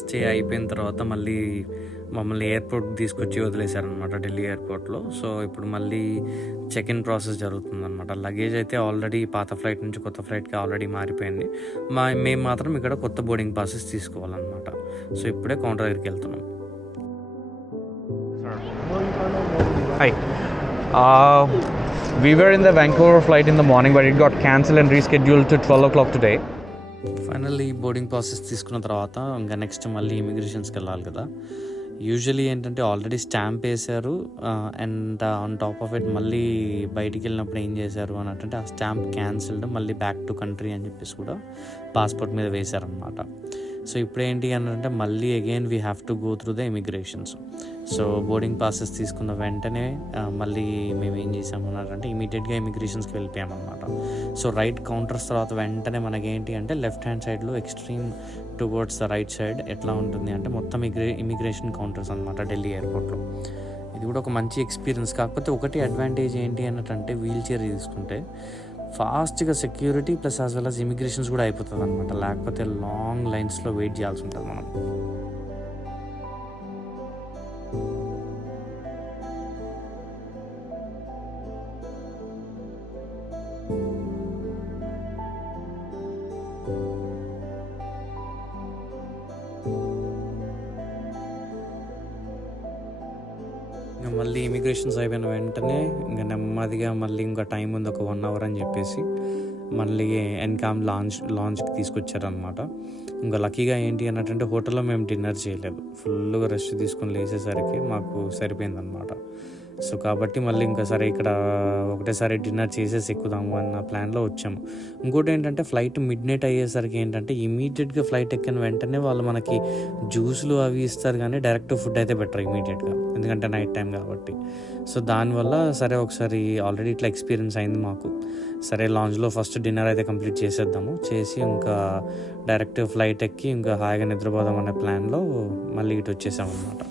Stay అయిపోయిన తర్వాత మళ్ళీ మమ్మల్ని ఎయిర్పోర్ట్కి తీసుకొచ్చి వదిలేశారనమాట, ఢిల్లీ ఎయిర్పోర్ట్లో. సో ఇప్పుడు మళ్ళీ చెక్ ఇన్ ప్రాసెస్ జరుగుతుందన్నమాట. లగేజ్ అయితే ఆల్రెడీ పాత ఫ్లైట్ నుంచి కొత్త ఫ్లైట్కి ఆల్రెడీ మారిపోయింది. మేము మాత్రం ఇక్కడ కొత్త బోర్డింగ్ పాసెస్ తీసుకోవాలన్నమాట. సో ఇప్పుడే కౌంటర్ దగ్గరికి వెళ్తున్నాం. Hi. We were in the Vancouver flight in the morning, but it got cancelled and rescheduled to 12 o'clock today. Finally boarding process తీసుకున్న తర్వాత ఇంకా నెక్స్ట్ మళ్ళీ ఇమిగ్రేషన్స్కి వెళ్ళాలి కదా. యూజువలీ ఏంటంటే ఆల్రెడీ స్టాంప్ వేశారు, and on top of it మళ్ళీ బయటికి వెళ్ళినప్పుడు ఏం చేశారు అని అంటే ఆ స్టాంప్ క్యాన్సిల్డ్, మళ్ళీ బ్యాక్ టు కంట్రీ అని చెప్పేసి కూడా పాస్పోర్ట్ మీద వేశారనమాట. సో ఇప్పుడు ఏంటి అని అంటే మళ్ళీ again we have to go through the immigrations. So boarding passes తీసుకున్న వెంటనే మళ్ళీ మేము ఏం చేసామన్నారంటే ఇమీడియట్గా ఇమిగ్రేషన్స్కి వెళ్ళిపోయామన్నమాట. సో రైట్ కౌంటర్స్ తర్వాత వెంటనే మనకేంటి అంటే లెఫ్ట్ హ్యాండ్ సైడ్లో extreme towards the right side ఎట్లా ఉంటుంది అంటే మొత్తం ఇమిగ్రేషన్ కౌంటర్స్ అనమాట ఢిల్లీ ఎయిర్పోర్ట్లో. ఇది కూడా ఒక మంచి ఎక్స్పీరియన్స్. కాకపోతే ఒకటి అడ్వాంటేజ్ ఏంటి అన్నట్టు వీల్ చైర్ తీసుకుంటే ఫాస్ట్గా security plus as well as immigrations కూడా అయిపోతుంది అనమాట. లేకపోతే లాంగ్ లైన్స్లో వెయిట్ చేయాల్సి ఉంటుంది మనం. ఇంకా మళ్ళీ ఇమిగ్రేషన్స్ అయిపోయిన వెంటనే ఇంకా నెమ్మదిగా మళ్ళీ ఇంకా టైం ఉంది ఒక 1 hour అని చెప్పేసి మళ్ళీ ఎన్కామ్ లాంచ్కి తీసుకొచ్చారనమాట. ఇంకా లక్కీగా ఏంటి అన్నట్టు హోటల్లో మేము డిన్నర్ చేయలేదు, ఫుల్గా రెస్ట్ తీసుకొని లేచేసరికి మాకు సరిపోయిందనమాట. సో కాబట్టి మళ్ళీ ఇంకా సరే ఇక్కడ ఒకటేసారి డిన్నర్ చేసేసి ఎక్కుదాము అన్న ప్లాన్లో వచ్చాము. ఇంకోటి ఏంటంటే ఫ్లైట్ మిడ్నైట్ అయ్యేసరికి ఏంటంటే ఇమీడియట్గా ఫ్లైట్ ఎక్కిన వెంటనే వాళ్ళు మనకి జ్యూస్లు అవి ఇస్తారు, కానీ డైరెక్ట్ ఫుడ్ అయితే బెటర్ ఇమీడియట్గా, ఎందుకంటే నైట్ టైం కాబట్టి. సో దానివల్ల సరే ఒకసారి ఆల్రెడీ ఇట్లా ఎక్స్పీరియన్స్ అయింది మాకు. సరే లాంజ్లో ఫస్ట్ డిన్నర్ అయితే కంప్లీట్ చేసేద్దాము, చేసి ఇంకా డైరెక్ట్ ఫ్లైట్ ఎక్కి ఇంకా హాయిగా నిద్రపోదాం అనే ప్లాన్లో మళ్ళీ ఇటు వచ్చేసామన్నమాట.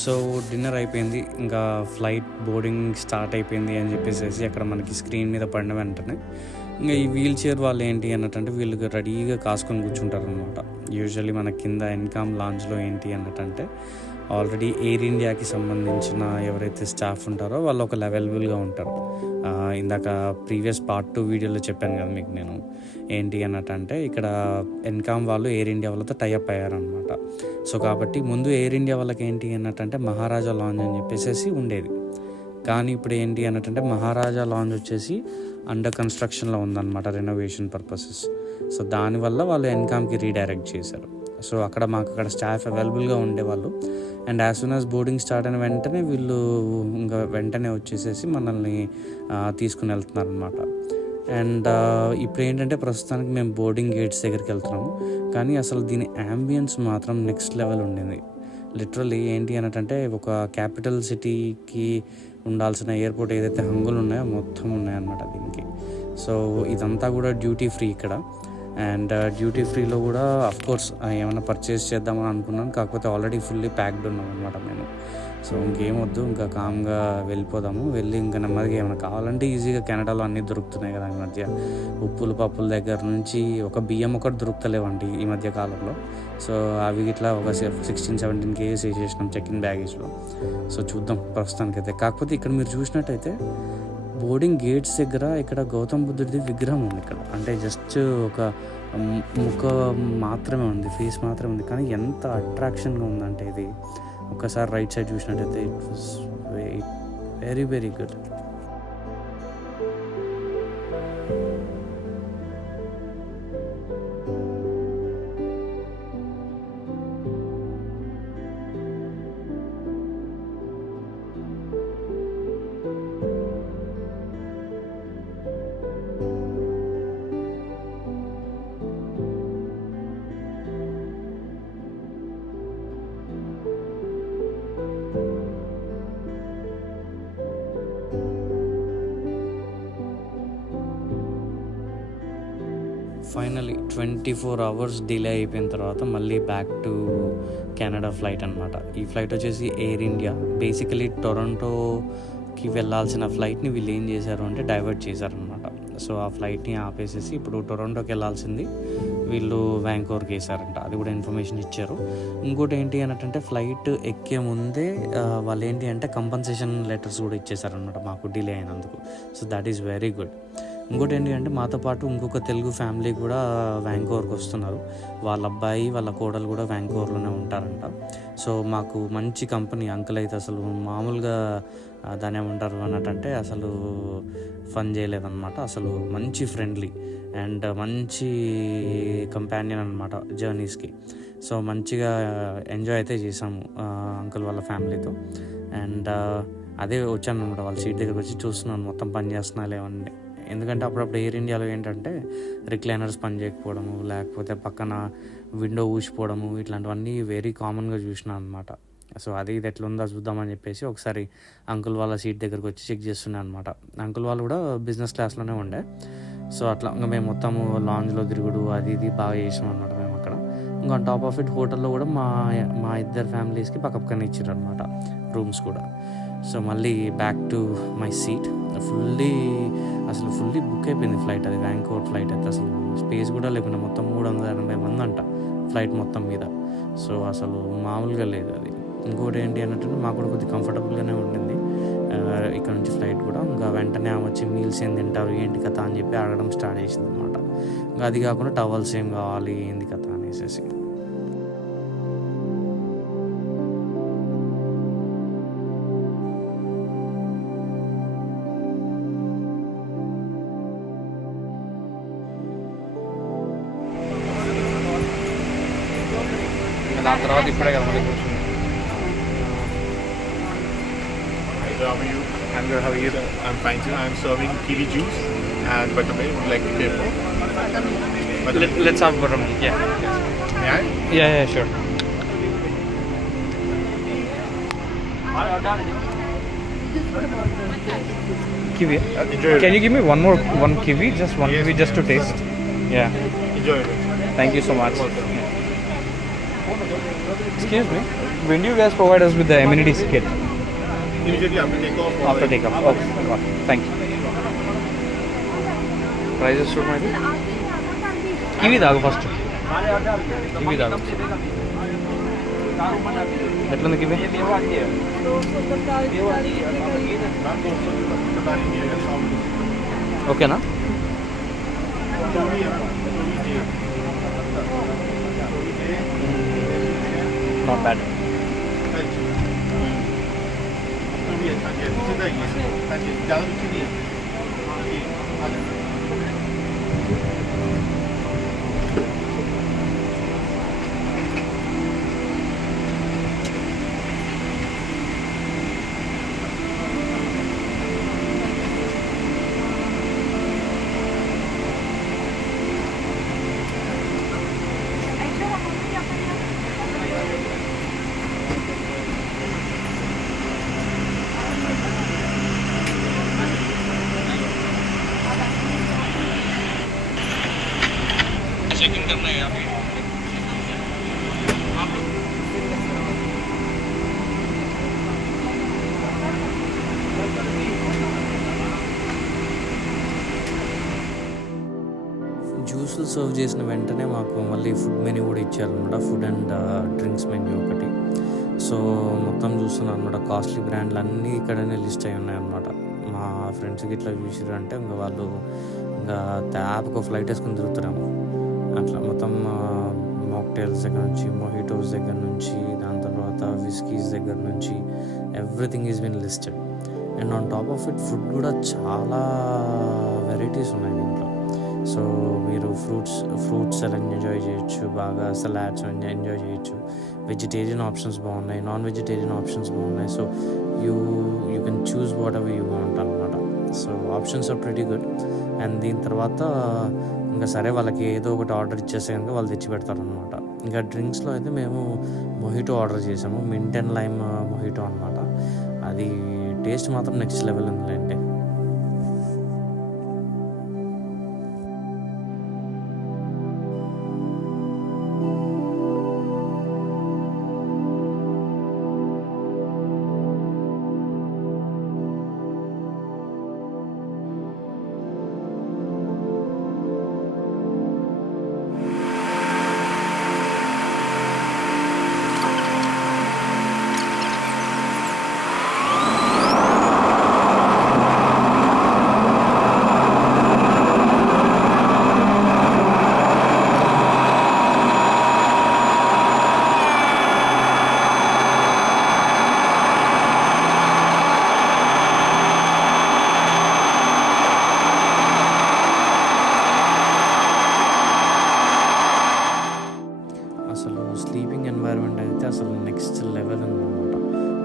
సో డిన్నర్ అయిపోయింది, ఇంకా ఫ్లైట్ బోర్డింగ్ స్టార్ట్ అయిపోయింది అని చెప్పేసి అక్కడ మనకి స్క్రీన్ మీద పడిన వెంటనే ఇంకా ఈ వీల్ చైర్ వాళ్ళు ఏంటి అన్నట్టు వీళ్ళకి రెడీగా కాసుకొని కూర్చుంటారు అనమాట. యూజువల్లీ మన కింద ఎన్కామ్ లాంచ్లో ఏంటి అన్నట్టు ఆల్రెడీ ఎయిర్ ఇండియాకి సంబంధించిన ఎవరైతే స్టాఫ్ ఉంటారో వాళ్ళు ఒక అవైలబుల్గా ఉంటారు. ఇందాక ప్రీవియస్ పార్ట్ 2 వీడియోలో చెప్పాను కదా మీకు నేను ఏంటి అన్నట్టు ఇక్కడ ఎన్కామ్ వాళ్ళు ఎయిర్ ఇండియా వాళ్ళతో టైఅప్ అయ్యారనమాట. సో కాబట్టి ముందు ఎయిర్ ఇండియా వాళ్ళకి ఏంటి అన్నట్టు మహారాజా లాంజ్ అని చెప్పేసి ఉండేది, కానీ ఇప్పుడు ఏంటి అన్నట్టు మహారాజా లాంజ్ వచ్చేసి అండర్ కన్స్ట్రక్షన్లో ఉందన్నమాట, రెనోవేషన్ పర్పసెస్. సో దానివల్ల వాళ్ళు ఎన్కామ్కి రీడైరెక్ట్ చేశారు. సో మాకు అక్కడ స్టాఫ్ అవైలబుల్గా ఉండేవాళ్ళు. And as soon as boarding start అయిన వెంటనే వీళ్ళు ఇంకా వెంటనే వచ్చేసేసి మనల్ని తీసుకుని వెళ్తున్నారు అనమాట. అండ్ ఇప్పుడు ఏంటంటే ప్రస్తుతానికి మేము బోర్డింగ్ గేట్స్ దగ్గరికి వెళ్తున్నాము, కానీ అసలు దీని యాంబియన్స్ మాత్రం నెక్స్ట్ లెవెల్ ఉండింది. లిటరల్లీ ఏంటి అన్నట్టు ఒక క్యాపిటల్ సిటీకి ఉండాల్సిన ఎయిర్పోర్ట్ ఏదైతే హంగులు ఉన్నాయో మొత్తం ఉన్నాయన్నమాట దీనికి. సో ఇదంతా కూడా డ్యూటీ ఫ్రీ ఇక్కడ. అండ్ డ్యూటీ ఫ్రీలో కూడా అఫ్కోర్స్ ఏమైనా పర్చేస్ చేద్దామని అనుకున్నాను, కాకపోతే ఆల్రెడీ ఫుల్లీ ప్యాక్డ్ ఉన్నాం అనమాట మేము. సో ఇంకేం వద్దు, ఇంకా కామ్గా వెళ్ళిపోదాము. వెళ్ళి ఇంకా నెమ్మదిగా ఏమైనా కావాలంటే ఈజీగా కెనడాలో అన్నీ దొరుకుతున్నాయి కదా ఈ మధ్య. ఉప్పులు పప్పుల దగ్గర నుంచి ఒక బియ్యం ఒకటి దొరుకుతలేవండి ఈ మధ్య కాలంలో. సో అవి ఇట్లా ఒక 16-17 కేజీస్ వేసేసినాం చెక్-ఇన్ బ్యాగేజ్లో. సో చూద్దాం ప్రస్తుతానికైతే. కాకపోతే ఇక్కడ మీరు చూసినట్టయితే బోర్డింగ్ గేట్స్ దగ్గర ఇక్కడ గౌతమ్ బుద్ధుడిది విగ్రహం ఉంది ఇక్కడ. అంటే జస్ట్ ఒక ముఖ మాత్రమే ఉంది, ఫేస్ మాత్రమే ఉంది, కానీ ఎంత అట్రాక్షన్గా ఉందంటే ఇది. ఒకసారి రైట్ సైడ్ చూసినట్టయితే it was very very good. Finally 24 hours delay అయిపోయిన తర్వాత మళ్ళీ బ్యాక్ టు కెనడా ఫ్లైట్ అనమాట. ఈ ఫ్లైట్ వచ్చేసి ఎయిర్ ఇండియా. బేసికలీ టొరంటోకి వెళ్ళాల్సిన ఫ్లైట్ని వీళ్ళు ఏం చేశారు అంటే డైవర్ట్ చేశారనమాట. సో ఆ ఫ్లైట్ని ఆపేసేసి ఇప్పుడు టొరంటోకి వెళ్ళాల్సింది వీళ్ళు వ్యాంకోవర్కి వేసారంట. అది కూడా ఇన్ఫర్మేషన్ ఇచ్చారు. ఇంకోటి ఏంటి అన్నట్టు ఫ్లైట్ ఎక్కే ముందే వాళ్ళు ఏంటి అంటే కంపన్సేషన్ లెటర్స్ కూడా ఇచ్చేసారనమాట మాకు డిలే అయినందుకు. So that is very good. ఇంకోటి ఏంటి అంటే మాతో పాటు ఇంకొక తెలుగు ఫ్యామిలీ కూడా వ్యాంకోవర్కి వస్తున్నారు. వాళ్ళ అబ్బాయి వాళ్ళ కోడలు కూడా వ్యాంకోవర్లోనే ఉంటారంట. సో మాకు మంచి కంపెనీ. అంకుల్ అయితే అసలు మామూలుగా దాని ఏమంటారు అన్నట్టంటే అసలు ఫన్ చేయలేదన్నమాట. అసలు మంచి ఫ్రెండ్లీ అండ్ మంచి కంపానియన్ అనమాట జర్నీస్కి. సో మంచిగా ఎంజాయ్ అయితే చేసాము అంకుల్ వాళ్ళ ఫ్యామిలీతో. అండ్ అదే వచ్చాను అనమాట వాళ్ళ సీట్ దగ్గరికి వచ్చి చూస్తున్నాను మొత్తం పని చేస్తున్నా లేవండి. ఎందుకంటే అప్పుడప్పుడు ఎయిర్ ఇండియాలో ఏంటంటే రిక్లైనర్స్ పని చేయకపోవడము, లేకపోతే పక్కన విండో ఊసిపోవడము, ఇట్లాంటివన్నీ వెరీ కామన్గా చూసినా అనమాట. సో అది ఇది ఎట్లుందో చూద్దామని చెప్పేసి ఒకసారి అంకుల్ వాళ్ళ సీట్ దగ్గరికి వచ్చి చెక్ చేస్తున్నాను అనమాట. అంకుల్ వాళ్ళు కూడా బిజినెస్ క్లాస్లోనే ఉండే. సో అట్లా ఇంకా మేము మొత్తము లాంజ్లో తిరుగుడు అది ఇది బాగా చేసాం అనమాట మేము అక్కడ. ఇంకా టాప్ ఆఫ్ ఇట్ హోటల్లో కూడా మా ఇద్దరు ఫ్యామిలీస్కి పక్కన ఇచ్చారు అనమాట రూమ్స్ కూడా. సో మళ్ళీ back to my seat. Fully book అయిపోయింది ఫ్లైట్. అది వ్యాంకోవర్ ఫ్లైట్ అయితే అసలు స్పేస్ కూడా లేకుండా మొత్తం 380 మంది అంట ఫ్లైట్ మొత్తం మీద. సో అసలు మామూలుగా లేదు అది. ఇంకోటి ఏంటి అన్నట్టు మాకు కూడా కొద్దిగా కంఫర్టబుల్గానే ఉండింది ఇక్కడ నుంచి ఫ్లైట్ కూడా. ఇంకా వెంటనే వచ్చి మీల్స్ ఏం తింటారు ఏంటి కథ అని చెప్పి అడగడం స్టార్ట్ చేసింది అనమాట. ఇంకా అది కాకుండా టవల్స్ ఏం కావాలి ఏంది కథ అనేసి. దాని తర్వాత ఇప్పుడే కదా మళ్ళీ కూర్చుంది. How are you? I'm good. How are you? I'm fine too. I'm serving kiwi juice and buttermilk. Would like to pay for? Let's have buttermilk. Yeah. May I? Yeah, sure. Kiwi. Enjoy it. Can you give me one kiwi? Just one kiwi just to taste. Yeah. Enjoy it. Thank you so much. Excuse me. When do you guys provide us with the amenities kit? Immediately after takeoff. After takeoff. Okay. Got it. Thank you. Prices should my kiwi తాగు first. Kiwi తాగు. ఎట్లుంది kiwi? ఓకేనా? Not bad. Checking करना है अभी. జ్యూసులు serve చేసిన వెంటనే మాకు మళ్ళీ ఫుడ్ మెనూ కూడా ఇచ్చారనమాట. ఫుడ్ అండ్ డ్రింక్స్ మెన్యూ ఒకటి. సో మొత్తం చూస్తున్నాను అనమాట. కాస్ట్లీ బ్రాండ్లు అన్నీ ఇక్కడనే లిస్ట్ అయి ఉన్నాయన్నమాట. మా ఫ్రెండ్స్కి ఇట్లా చూసారు అంటే ఇంకా వాళ్ళు ఇంకా ట్యాప్కి ఫ్లైట్ వేసుకొని తిరుగుతారేమో అట్లా. మొత్తం మాక్టైల్స్ దగ్గర నుంచి, మొహిటోస్ దగ్గర నుంచి, దాని తర్వాత విస్కీస్ దగ్గర నుంచి everything is bin listed. And on top of it food కూడా చాలా వెరైటీస్ ఉన్నాయి దీంట్లో. సో మీరు ఫ్రూట్స్ సెలెక్ట్ ఎంజాయ్ చేయొచ్చు, బాగా సలాడ్స్ ఎంజాయ్ చేయొచ్చు. వెజిటేరియన్ ఆప్షన్స్ బాగున్నాయి, నాన్ వెజిటేరియన్ ఆప్షన్స్ బాగున్నాయి. So you can choose whatever you want అనమాట. So options are pretty good. And దీని తర్వాత ఇంకా సరే వాళ్ళకి ఏదో ఒకటి ఆర్డర్ ఇచ్చేస్తే కనుక వాళ్ళు తెచ్చి పెడతారు అనమాట. ఇంకా డ్రింక్స్లో అయితే మేము మొహిటో ఆర్డర్ చేసాము, మింట్ అండ్ లైమ్ మొహిటో అనమాట. అది టేస్ట్ మాత్రం నెక్స్ట్ లెవెల్ ఉందిలేండి. అసలు స్లీపింగ్ ఎన్వైర్న్మెంట్ అయితే అసలు నెక్స్ట్ లెవెల్ ఉందన్నమాట.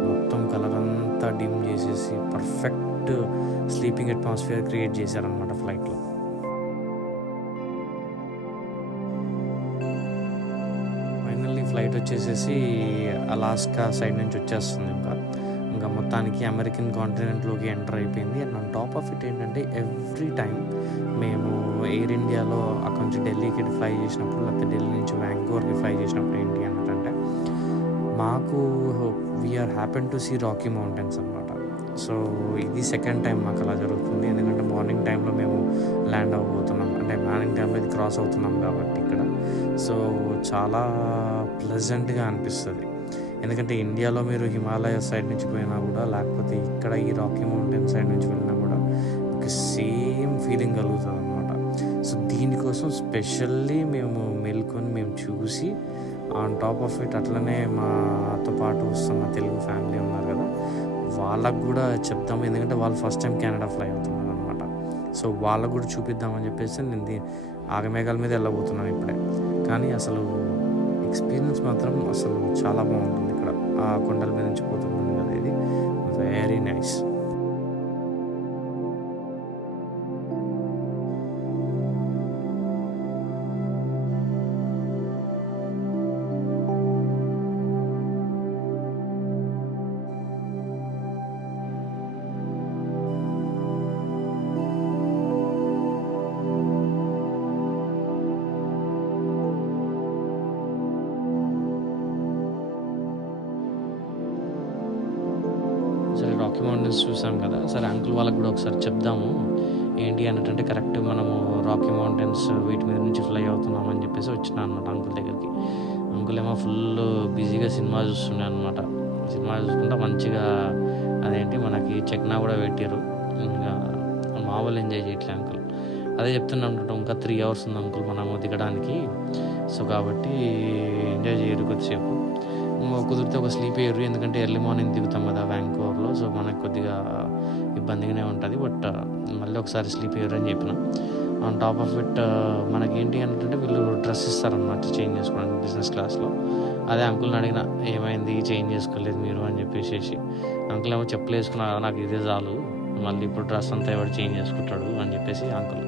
మొత్తం కలర్ అంతా డిమ్ చేసేసి పర్ఫెక్ట్ స్లీపింగ్ అట్మాస్ఫియర్ క్రియేట్ చేశారనమాట ఫ్లైట్లో. ఫైనల్లీ ఫ్లైట్ వచ్చేసేసి అలాస్కా సైడ్ నుంచి వచ్చేస్తుంది. ఇంకా మొత్తానికి అమెరికన్ కాంటినెంట్లోకి ఎంటర్ అయిపోయింది. And on top of it ఏంటంటే ఎవ్రీ టైం మేము ఎయిర్ ఇండియాలో అక్కడ నుంచి ఢిల్లీకి ఫ్లై చేసినప్పుడు, లేకపోతే ఢిల్లీ నుంచి వ్యాంకోవర్కి ఫ్లై చేసినప్పుడు ఏంటి అంటే మాకు we are happen to see Rocky Mountains అనమాట. సో ఇది సెకండ్ టైం మాకు అలా జరుగుతుంది. ఎందుకంటే మార్నింగ్ టైంలో మేము ల్యాండ్ అవ్వబోతున్నాం, అంటే మార్నింగ్ టైంలో ఇది క్రాస్ అవుతున్నాం కాబట్టి ఇక్కడ. సో చాలా ప్లెజెంట్గా అనిపిస్తుంది. ఎందుకంటే ఇండియాలో మీరు హిమాలయ సైడ్ నుంచి పోయినా కూడా, లేకపోతే ఇక్కడ ఈ రాకీ మౌంటైన్ సైడ్ నుంచి వెళ్ళినా కూడా ఒక సేమ్ ఫీలింగ్ కలుగుతుంది అనమాట. సో దీనికోసం స్పెషల్లీ మేము మేల్కొని మేము చూసి ఆన్ టాప్ ఆఫ్ ఇట్ అట్లనే మాతో పాటు వస్తున్న తెలుగు ఫ్యామిలీ ఉన్నారు కదా, వాళ్ళకు కూడా చెప్తాము. ఎందుకంటే వాళ్ళు ఫస్ట్ టైం కెనడా ఫ్లై అవుతున్నారు అనమాట. సో వాళ్ళకు కూడా చూపిద్దామని చెప్పేసి నేను ఆగమేఘాల మీద వెళ్ళబోతున్నాను ఇప్పుడే. కానీ అసలు ఎక్స్పీరియన్స్ మాత్రం అసలు చాలా బాగుంటుంది. ఇక్కడ ఆ కొండల మీద నుంచి పోతున్నాం కదా, ఇది వెరీ నైస్. సరే రాకీ మౌంటైన్స్ చూసాం కదా, సరే అంకుల్ వాళ్ళకి కూడా ఒకసారి చెప్దాము ఏంటి అన్నట్టు. కరెక్ట్ మనము రాకీ మౌంటైన్స్ వీటి మీద నుంచి ఫ్లై అవుతున్నాం అని చెప్పేసి వచ్చినా అనమాట అంకుల్ దగ్గరికి. అంకుల్ ఏమో ఫుల్ బిజీగా సినిమా చూస్తుండే అనమాట. సినిమా చూసుకుంటా మంచిగా అదేంటి మనకి చెక్నా కూడా పెట్టారు. ఇంకా మామూలు ఎంజాయ్ చేయట్లే అంకుల్. అదే చెప్తున్నాం ఇంకా 3 hours ఉంది అంకుల్ మనము దిగడానికి. సో కాబట్టి ఎంజాయ్ చేయరు కొద్దిసేపు, కుదిరితే ఒక స్లీప్ వేయరు. ఎందుకంటే ఎర్లీ మార్నింగ్ దిగుతాం కదా వ్యాంకోవర్లో. సో మనకు కొద్దిగా ఇబ్బందిగానే ఉంటుంది. బట్ మళ్ళీ ఒకసారి స్లీప్ వేయరు అని చెప్పిన. ఆన్ టాప్ ఆఫ్ ఇట్ మనకేంటి అంటే వీళ్ళు డ్రెస్ ఇస్తారన్నమాట చేంజ్ చేసుకోవడానికి బిజినెస్ క్లాస్లో. అదే అంకుల్ని అడిగిన ఏమైంది చేంజ్ చేసుకోలేదు మీరు అని చెప్పేసి, అంకుల్ ఏమో చెప్పులు వేసుకున్నా నాకు ఇదే చాలు, మళ్ళీ ఇప్పుడు డ్రెస్ అంతా ఎవరు చేంజ్ చేసుకుంటాడు అని చెప్పేసి అంకుల్.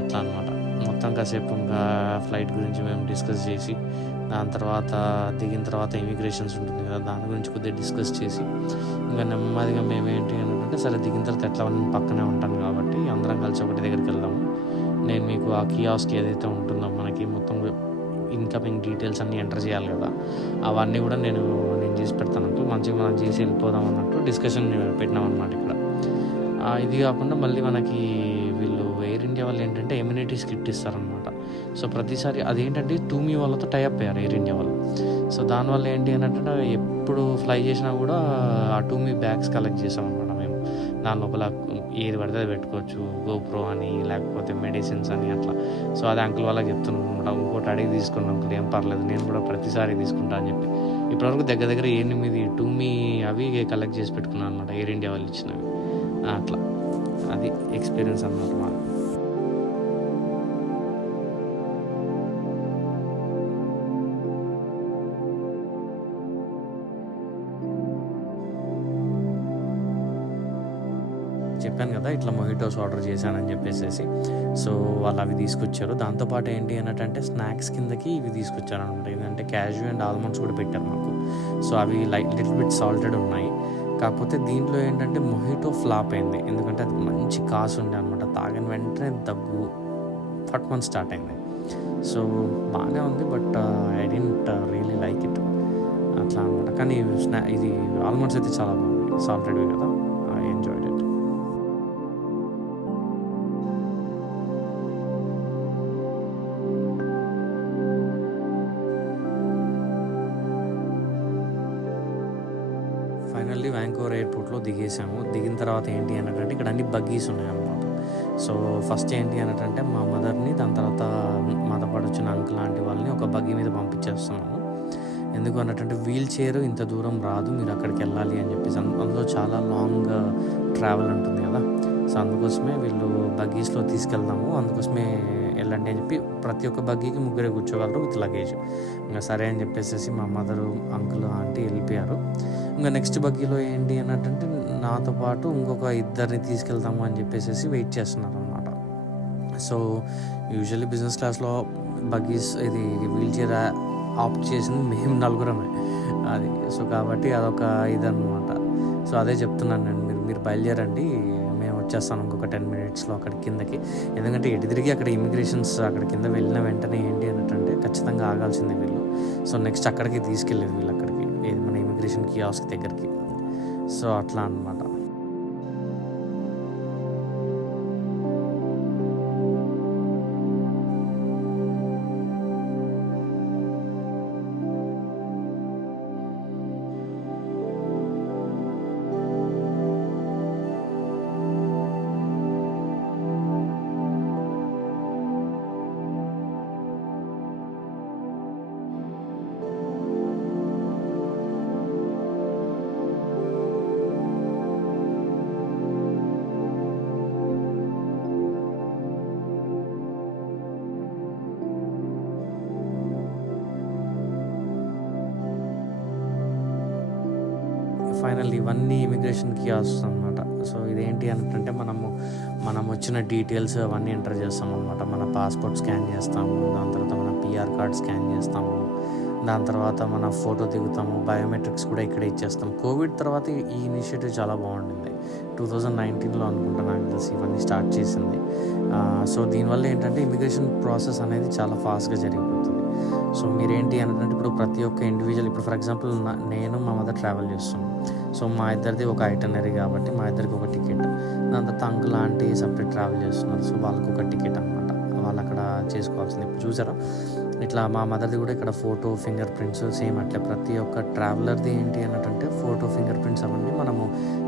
అట్లా అనమాట. మొత్తం కాసేపు ఇంకా ఫ్లైట్ గురించి మేము డిస్కస్ చేసి, దాని తర్వాత దిగిన తర్వాత ఇమిగ్రేషన్స్ ఉంటుంది కదా, దాని గురించి కొద్దిగా డిస్కస్ చేసి ఇంకా నెమ్మదిగా మేము ఏంటి అంటే సరే దిగిన తర్వాత ఎట్లా నేను పక్కనే ఉంటాను కాబట్టి అందరం కలిసి ఒకటి దగ్గరికి వెళ్దాము. నేను మీకు ఆ కియాస్క్ ఏదైతే ఉంటుందో మనకి మొత్తం ఇన్కమింగ్ డీటెయిల్స్ అన్నీ ఎంటర్ చేయాలి కదా, అవన్నీ కూడా నేను చేసి పెడతాను అంటూ మంచిగా మనం చేసి వెళ్ళిపోదాం అన్నట్టు డిస్కషన్ పెట్టినాం అనమాట ఇక్కడ. ఇది కాకుండా మళ్ళీ మనకి వీళ్ళు ఎయిర్ ఇండియా వాళ్ళు ఏంటంటే ఎమ్యూనిటీస్ కిట్ ఇస్తారనమాట. సో ప్రతిసారి అదేంటంటే టూమీ వాళ్ళతో టైఅప్ అయ్యారు ఎయిర్ ఇండియా వాళ్ళు. సో దానివల్ల ఏంటి అని అంటే ఎప్పుడు ఫ్లై చేసినా కూడా ఆ టూమీ బ్యాగ్స్ కలెక్ట్ చేసామన్నమాట మేము. దాని లోపల ఏది పడితే అది పెట్టుకోవచ్చు, గోప్రో అని లేకపోతే మెడిసిన్స్ అని అట్లా. సో అది అంకుల్ వాళ్ళకి చెప్తున్నాను అనమాట, ఇంకోటి అడిగి తీసుకున్నాను అంకుల్, ఏం పర్లేదు నేను కూడా ప్రతిసారి తీసుకుంటా అని చెప్పి ఇప్పటివరకు దగ్గర 8 టూమీ అవి కలెక్ట్ చేసి పెట్టుకున్నాను అనమాట, ఎయిర్ ఇండియా వాళ్ళు ఇచ్చినవి. అట్లా అది ఎక్స్పీరియన్స్ అనమాట మాకు. చెప్పాను కదా ఇట్లా మొహిటోస్ ఆర్డర్ చేశానని చెప్పేసి. సో వాళ్ళు అవి తీసుకొచ్చారు. దాంతోపాటు ఏంటి అన్నట్టు స్నాక్స్ కిందకి ఇవి తీసుకొచ్చారు అనమాట. ఏంటంటే క్యాష్యూ అండ్ ఆల్మండ్స్ కూడా పెట్టారు మాకు. సో అవి లిటిల్ బిట్ సాల్టెడ్ ఉన్నాయి. కాకపోతే దీంట్లో ఏంటంటే మొహిటో ఫ్లాప్ అయింది, ఎందుకంటే అది మంచి కాసు ఉండే అనమాట. తాగిన వెంటనే దగ్గు ఫట్మన్ స్టార్ట్ అయింది. సో బాగానే ఉంది, but I didn't really like it అట్లా అనమాట. కానీ ఇది ఆల్మండ్స్ అయితే చాలా బాగుంది, సాల్టెడ్వి కదా, I enjoyed it. Finally Vancouver ఎయిర్పోర్ట్లో దిగేసాము. దిగిన తర్వాత ఏంటి అన్నట్టు ఇక్కడ అన్ని బగ్గీస్ ఉన్నాయన్నమాట. సో ఫస్ట్ ఏంటి అన్నట్టు మా మదర్ని, దాని తర్వాత మాతో పాటు వచ్చిన అంకుల్ లాంటి వాళ్ళని ఒక బగ్గీ మీద పంపించేస్తున్నాము. ఎందుకు అన్నట్టు వీల్ చైర్ ఇంత దూరం రాదు, మీరు అక్కడికి వెళ్ళాలి అని చెప్పేసి. అందులో చాలా లాంగ్ ట్రావెల్ ఉంటుంది కదా. సో అందుకోసమే వీళ్ళు బగ్గీస్లో తీసుకెళ్దాము, అందుకోసమే వెళ్ళండి అని చెప్పి ప్రతి ఒక్క బగ్గీకి 3 కూర్చోగలరు విత్ లగేజ్. ఇంకా సరే అని చెప్పేసి మా మదరు, అంకుల్, ఆంటీ వెళ్ళిపోయారు. ఇంకా నెక్స్ట్ బగ్గీలో ఏంటి అన్నట్టు నాతో పాటు ఇంకొక 2 తీసుకెళ్తాము అని చెప్పేసి వెయిట్ చేస్తున్నారు అనమాట. సో యూజువల్లీ బిజినెస్ క్లాస్లో బగ్గీస్ ఇది వీల్ చైర్ ఆప్ట్ చేసింది మేము 4 అది. సో కాబట్టి అదొక ఇదన్నమాట. సో అదే చెప్తున్నాను నేను, మీరు బయలుదేరండి, మేము వచ్చేస్తాను ఇంకొక 10 minutesలో అక్కడి కిందకి. ఎందుకంటే ఎటు తిరిగి అక్కడ ఇమిగ్రేషన్స్ అక్కడ కింద వెళ్ళిన వెంటనే ఏంటి అన్నట్టు ఖచ్చితంగా ఆగాల్సిందే వీళ్ళు. సో నెక్స్ట్ అక్కడికి తీసుకెళ్ళేది వీళ్ళు, అక్కడికి మన ఇమిగ్రేషన్ కియాస్క్ దగ్గరికి. సో అట్లా అన్నమాట. ఫైనల్ ఇవన్నీ ఇమిగ్రేషన్ కియాస్క్స్ అనమాట. సో ఇదేంటి అంటే మనం వచ్చిన డీటెయిల్స్ అవన్నీ ఎంటర్ చేస్తాం అనమాట. మన పాస్పోర్ట్ స్కాన్ చేస్తాము, దాని తర్వాత మన పిఆర్ కార్డ్ స్కాన్ చేస్తాము, దాని తర్వాత మన ఫోటో దిగుతాము, బయోమెట్రిక్స్ కూడా ఇక్కడ ఇచ్చేస్తాం. కోవిడ్ తర్వాత ఈ ఇనిషియేటివ్ చాలా బాగుండింది. 2019లో అనుకుంటా నాకు తెలిసి ఇవన్నీ స్టార్ట్ చేసింది. సో దీనివల్ల ఏంటంటే ఇమిగ్రేషన్ ప్రాసెస్ అనేది చాలా ఫాస్ట్గా జరిగిపోతుంది. సో మీరేంటి అంటే ఇప్పుడు ప్రతి ఒక్క ఇండివిజువల్, ఇప్పుడు ఫర్ ఎగ్జాంపుల్ నేను మా మదర్ ట్రావెల్ చేస్తున్నాం. సో మా ఇద్దరిది ఒక ఐటనరీ కాబట్టి మా ఇద్దరికి ఒక టికెట్, దాని తర్వాత అంకుల్ ఆంటీ సపరేట్ ట్రావెల్ చేస్తున్నారు. సో వాళ్ళకి ఒక టికెట్ అనమాట, వాళ్ళు అక్కడ చేసుకోవాల్సింది. ఇప్పుడు చూసారా ఇట్లా మా మదర్ది కూడా ఇక్కడ ఫోటో, ఫింగర్ ప్రింట్స్ సేమ్ అట్లా ప్రతి ఒక్క ట్రావెలర్ది ఏంటి అన్నట్టు ఫోటో, ఫింగర్ ప్రింట్స్ అవన్నీ మనము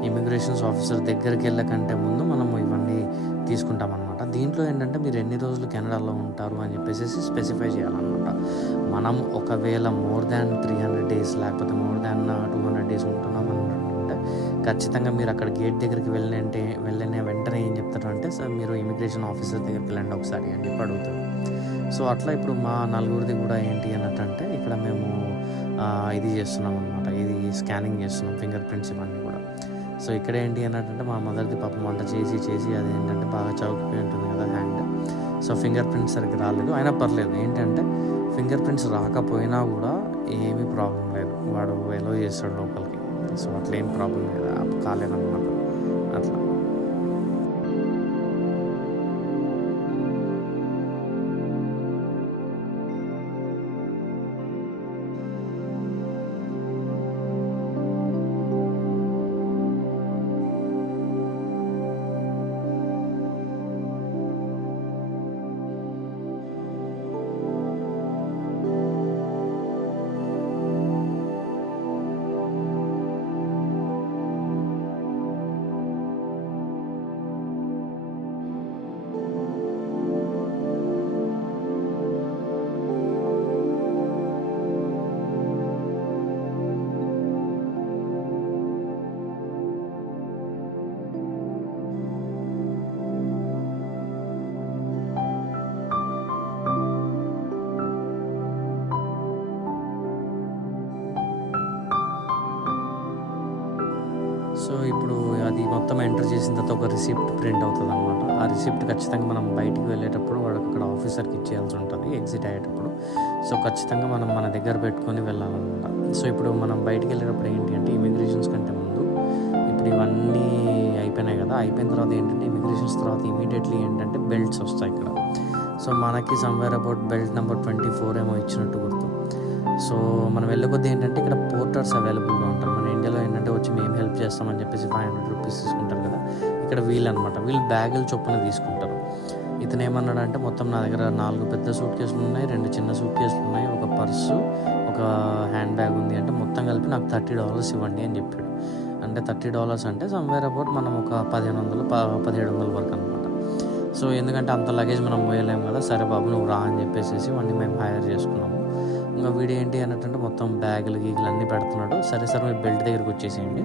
ఇమిగ్రేషన్స్ ఆఫీసర్ దగ్గరికి వెళ్ళకంటే ముందు మనము ఇవన్నీ తీసుకుంటాం అనమాట. దీంట్లో ఏంటంటే మీరు ఎన్ని రోజులు కెనడాలో ఉంటారు అని చెప్పేసి స్పెసిఫై చేయాలన్నమాట. మనం ఒకవేళ మోర్ దాన్ 300 days లేకపోతే మోర్ దాన్ 200 days ఉంటున్నాం అనుకుంటే ఖచ్చితంగా మీరు అక్కడ గేట్ దగ్గరికి వెళ్ళిన వెంటనే ఏం చెప్తారు అంటే, సార్ మీరు ఇమిగ్రేషన్ ఆఫీసర్ దగ్గరికి వెళ్ళండి ఒకసారి అని చెప్పి అడుగుతారు. సో అట్లా ఇప్పుడు మా నలుగురిది కూడా ఏంటి అన్నట్టు ఇక్కడ మేము ఇది చేస్తున్నాం అనమాట, ఇది స్కానింగ్ చేస్తున్నాం, ఫింగర్ ప్రింట్స్ ఇవన్నీ కూడా. సో ఇక్కడ ఏంటి అన్నట్టు మా మదర్ది పాపం వంట చేసి అది ఏంటంటే బాగా చౌకిపోయి ఉంటుంది కదా హ్యాండ్. సో ఫింగర్ ప్రింట్స్ సరిగ్గా రాలేదు, అయినా పర్లేదు. ఏంటంటే ఫింగర్ ప్రింట్స్ రాకపోయినా కూడా ఏమీ ప్రాబ్లం లేదు, వాడు ఎలో చేస్తాడు లోపలికి. సో అట్లా ఏం ప్రాబ్లం లేదు, కాలేదన్నమాట అట్లా. ఎంటర్ చేసిన తర్వాత ఒక రిసిప్ట్ ప్రింట్ అవుతుంది అనమాట. ఆ రిసిప్ట్ ఖచ్చితంగా మనం బయటికి వెళ్ళేటప్పుడు వాడు అక్కడ ఆఫీసర్కి ఇచ్చేయాల్సి ఉంటుంది ఎగ్జిట్ అయ్యేటప్పుడు. సో ఖచ్చితంగా మనం మన దగ్గర పెట్టుకొని వెళ్ళాలన్నమాట. సో ఇప్పుడు మనం బయటికి వెళ్ళేటప్పుడు ఏంటి అంటే ఇమిగ్రేషన్స్ కంటే ముందు ఇప్పుడు ఇవన్నీ అయిపోయినాయి కదా, అయిపోయిన తర్వాత ఏంటంటే ఇమిగ్రేషన్స్ తర్వాత ఇమీడియట్లీ ఏంటంటే బెల్ట్స్ వస్తాయి ఇక్కడ. సో మనకి సమ్వేర్ అబౌట్ బెల్ట్ నెంబర్ 24 ఏమో ఇచ్చినట్టు గుర్తు. సో మనం వెళ్ళకొద్దీ ఏంటంటే ఇక్కడ పోర్టర్స్ అవైలబుల్గా ఉంటారు. మన ఇండియాలో ఏంటంటే వచ్చి మేము హెల్ప్ చేస్తామని చెప్పేసి 500 రూపీస్ తీసుకుంటారు కదా, ఇక్కడ వీళ్ళు అనమాట. వీళ్ళు బ్యాగులు చొప్పున తీసుకుంటారు. ఇతను ఏమన్నాడంటే మొత్తం నా దగ్గర 4 పెద్ద సూట్ కేసులు ఉన్నాయి, 2 చిన్న సూట్ కేసులు ఉన్నాయి, ఒక పర్సు, ఒక హ్యాండ్ బ్యాగ్ ఉంది, అంటే మొత్తం కలిపి నాకు $30 ఇవ్వండి అని చెప్పాడు. అంటే $30 అంటే సమ్వేర్ అబౌట్ మనం ఒక 1500-1700 వరకు అనమాట. సో ఎందుకంటే అంత లగేజ్ మనం పోయలేము కదా, సరే బాబు నువ్వు రా అని చెప్పేసి వాడిని మేము హైర్ చేసుకున్నాము. ఇంకా వీడు ఏంటి అన్నట్టు మొత్తం బ్యాగులు గీగులు అన్నీ పెడుతున్నాడు. సరే సార్ మీరు బెల్ట్ దగ్గరికి వచ్చేసేయండి,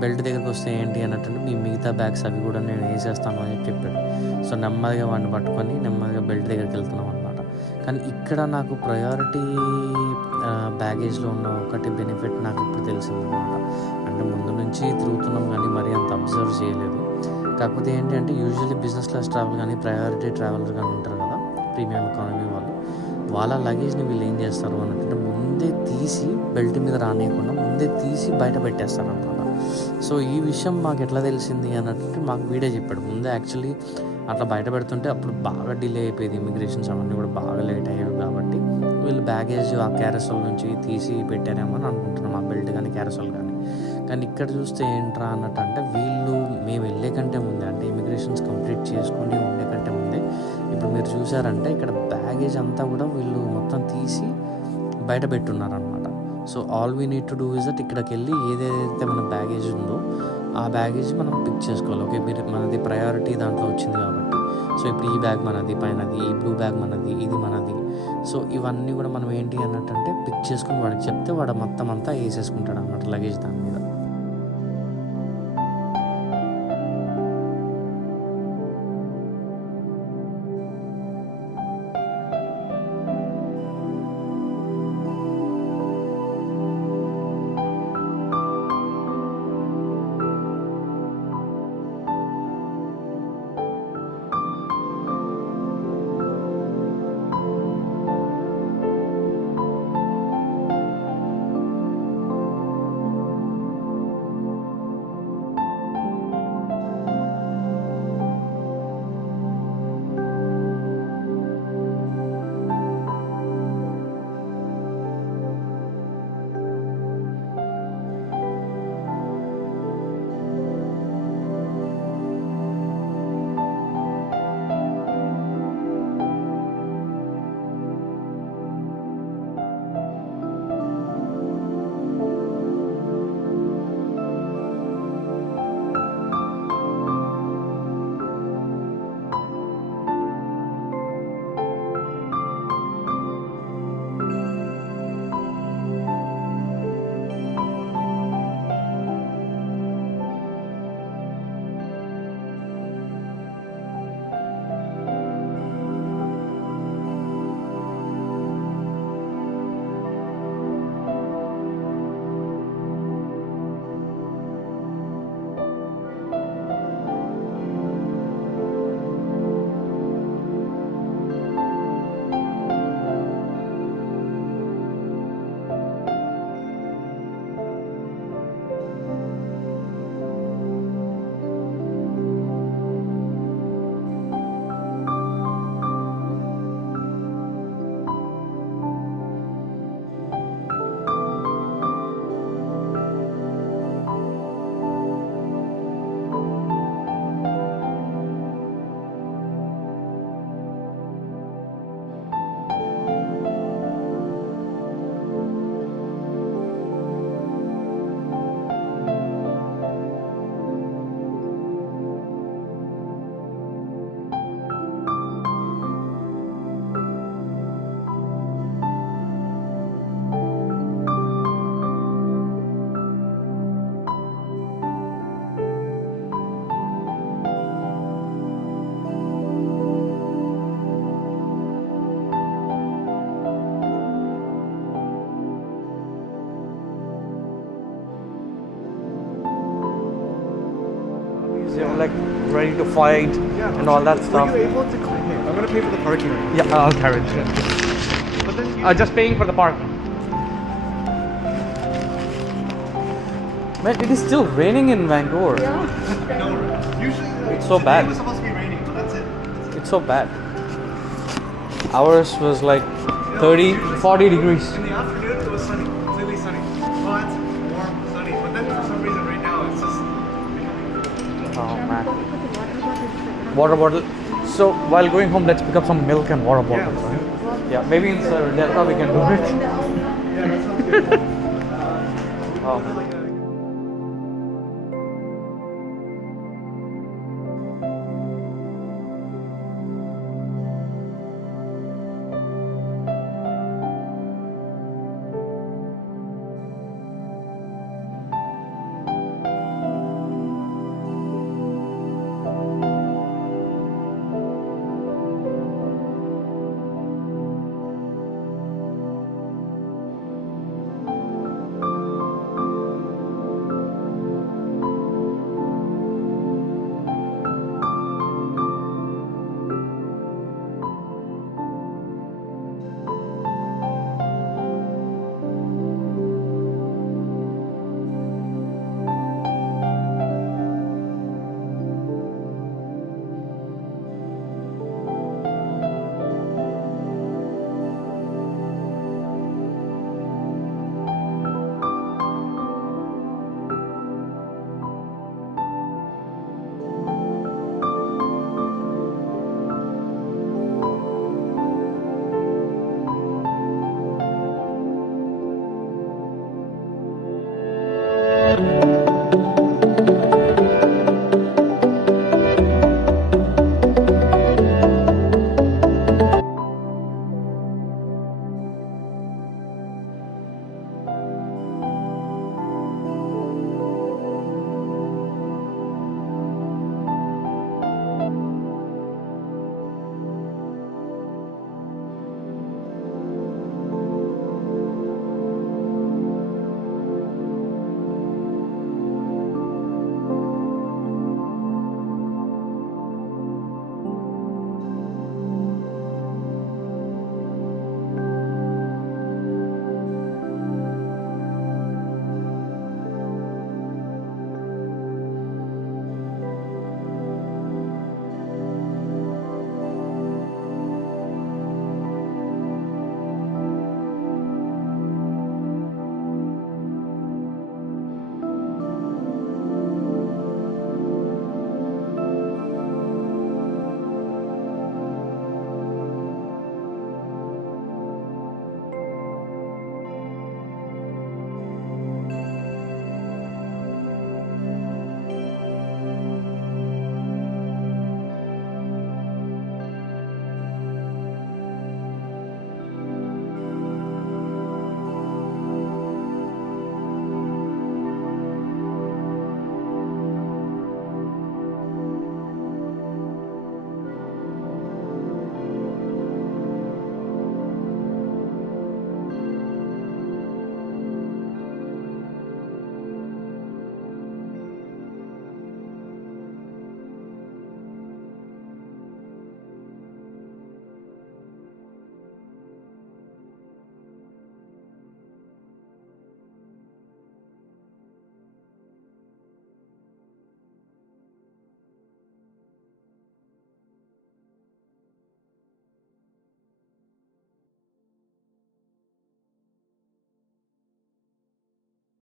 బెల్ట్ దగ్గరికి వస్తే ఏంటి అన్నట్టు మీ మిగతా బ్యాగ్స్ అవి కూడా నేను వేసేస్తాను అని చెప్పాడు. సో నెమ్మదిగా వాడిని పట్టుకొని నెమ్మదిగా బెల్ట్ దగ్గరికి వెళ్తున్నాం అనమాట. కానీ ఇక్కడ నాకు ప్రయారిటీ బ్యాగేజ్లో ఉన్న ఒకటి బెనిఫిట్ నాకు ఇప్పుడు తెలిసిందనమాట. అంటే ముందు నుంచి తిరుగుతున్నాం కానీ మరీ అంత అబ్జర్వ్ చేయలేదు. కాకపోతే ఏంటి అంటే యూజువల్లీ బిజినెస్ క్లాస్ ట్రావెల్ కానీ ప్రయారిటీ ట్రావెలర్ కానీ ఉంటారు కదా, ప్రీమియం ఎకానమీ వాళ్ళు, వాళ్ళ లగేజ్ని వీళ్ళు ఏం చేస్తారు అన్నట్టు ముందే తీసి బెల్ట్ మీద రానియకుండా ముందే తీసి బయట పెట్టేస్తారు అనమాట. సో ఈ విషయం మాకు ఎట్లా తెలిసింది అన్నట్టు మాకు వీడే చెప్పాడు. ముందే యాక్చువల్లీ అట్లా బయట పెడుతుంటే అప్పుడు బాగా డిలే అయిపోయేది, ఇమిగ్రేషన్స్ అవన్నీ కూడా బాగా లేట్ అయ్యేవి. కాబట్టి వీళ్ళు బ్యాగేజ్ ఆ క్యారసల్ నుంచి తీసి పెట్టారేమో అని అనుకుంటున్నాం, ఆ బెల్ట్ కానీ క్యారసల్ కానీ. కానీ ఇక్కడ చూస్తే ఏంట్రా అన్నట్టు అంటే వీళ్ళు మేము వెళ్ళే కంటే ముందే, అంటే ఇమిగ్రేషన్స్ కంప్లీట్ చేసుకొని ఉండే కంటే ముందే ఇప్పుడు మీరు చూసారంటే ఇక్కడ బ్యాగేజ్ అంతా కూడా వీళ్ళు మొత్తం తీసి బయట పెట్టున్నారనమాట. So all we need to do is that ఇక్కడికి వెళ్ళి ఏదైతే మన బ్యాగేజ్ ఉందో ఆ బ్యాగేజ్ మనం పిక్ చేసుకోవాలి. ఓకే మీరు మనది ప్రయారిటీ దాంట్లో వచ్చింది కాబట్టి, సో ఇప్పుడు ఈ బ్యాగ్ మనది, పైనది ఈ బ్లూ బ్యాగ్ మనది, ఇది మనది. సో ఇవన్నీ కూడా మనం ఏంటి అన్నట్టు అంటే పిక్ చేసుకుని వాడికి చెప్తే వాడు మొత్తం అంతా వేసేసుకుంటాడు అన్నమాట లగేజ్ దాని మీద. ready to fight and all that stuff. Were you able to claim it? I'm gonna pay for the parking. Yeah, I'll carry it. But then you Just paying for the parking. Man, it is still raining in Vancouver. usually It's so today bad. It was supposed to be raining, but that's it. It's so bad. Ours was like 30, 40 degrees. In the afternoon, it was sunny, completely sunny. Well, it's warm, sunny, but then for some reason right now it's just. Oh man. Water bottle. So while going home, let's pick up some milk and water bottles. let's Right? Yeah, maybe in Delta we can do it. Yeah, that sounds good. Oh.